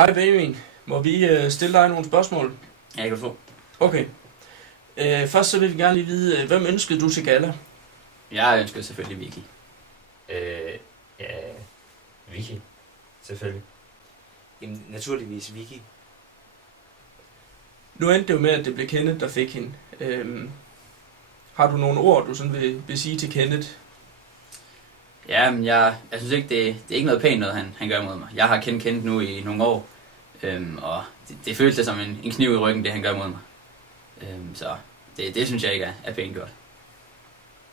Hej Benjamin, må vi stille dig nogle spørgsmål? Ja, jeg kan få. Okay. Først så vil vi gerne lige vide, hvem ønskede du til galla? Jeg ønsker selvfølgelig Vicky. Ja, Vicky. Selvfølgelig. Jamen, naturligvis Vicky. Nu endte det jo med, at det blev Kenneth, der fik hende. Har du nogle ord, du sådan vil sige til Kenneth? Ja, men jeg synes ikke, det er ikke noget pænt noget, han gør mod mig. Jeg har kendt Kenneth nu i nogle år, og det føles det som en kniv i ryggen, det han gør mod mig. Så det synes jeg ikke er pænt gjort.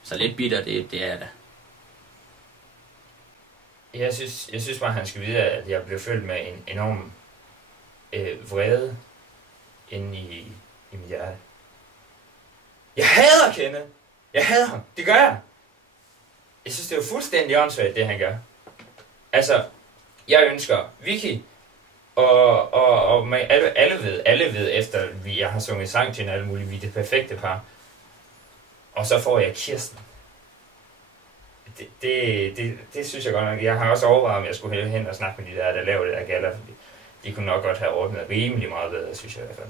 Så lidt bitter, det er jeg da. Jeg synes bare, han skal vide, at jeg blev fyldt med en enorm vrede inde i mit hjerte. Jeg hader Kenneth! Jeg hader ham! Det gør jeg! Jeg synes, det er jo fuldstændig åndssvagt, det han gør. Altså, jeg ønsker Vicky, og alle ved efter, jeg har sunget sang til alle mulige, vi er det perfekte par. Og så får jeg Kirsten. Det synes jeg godt nok. Jeg har også overvejet, om jeg skulle hen og snakke med de der laver det der galla, fordi de kunne nok godt have ordnet rimelig meget bedre, synes jeg i hvert fald.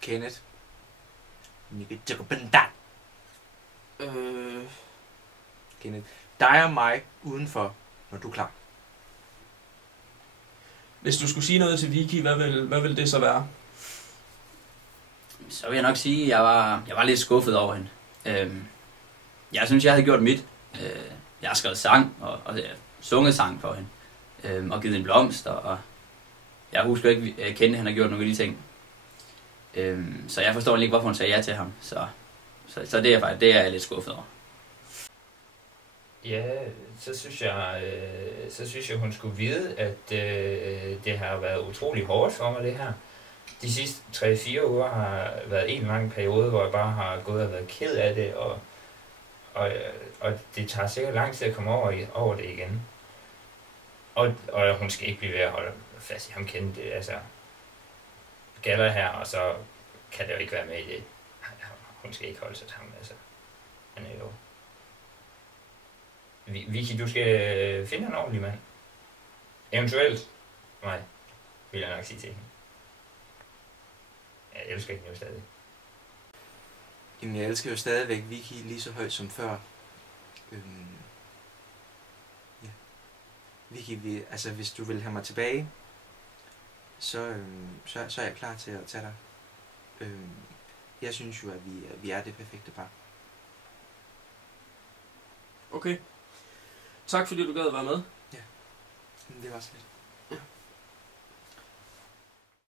Kenneth. Kenneth. Dig og mig udenfor, når du er klar. Hvis du skulle sige noget til Vicky, hvad vil det så være? Så vil jeg nok sige, at jeg var lidt skuffet over hende. Jeg synes, jeg havde gjort mit. Jeg har skrevet sang, og sunget sang for hende. Og givet en blomst, og jeg husker ikke, at Kenneth han har gjort nogle af de ting. Så jeg forstår ikke, hvorfor hun sagde ja til ham. Så det er jeg lidt skuffet over. Ja, så synes jeg, hun skulle vide, at det har været utrolig hårdt for mig, det her. De sidste 3-4 uger har været en lang periode, hvor jeg bare har gået og været ked af det, og det tager sikkert lang tid at komme over det igen. Og hun skal ikke blive ved at holde fast i ham kendt det, altså gælder her, og så kan det jo ikke være med i det. Hun skal ikke holde sig til ham, altså. Han er jo... Vicky, du skal finde en ordentlig mand. Eventuelt mig, vil jeg nok sige til hende. Jeg elsker hende jo stadig. Jamen, jeg elsker jo stadigvæk Vicky lige så højt som før. Ja. Vicky, altså hvis du vil have mig tilbage, så er jeg klar til at tage dig. Jeg synes jo, at vi er det perfekte par. Okay. Tak fordi du gad at være med. Ja, det var så lidt. Ja.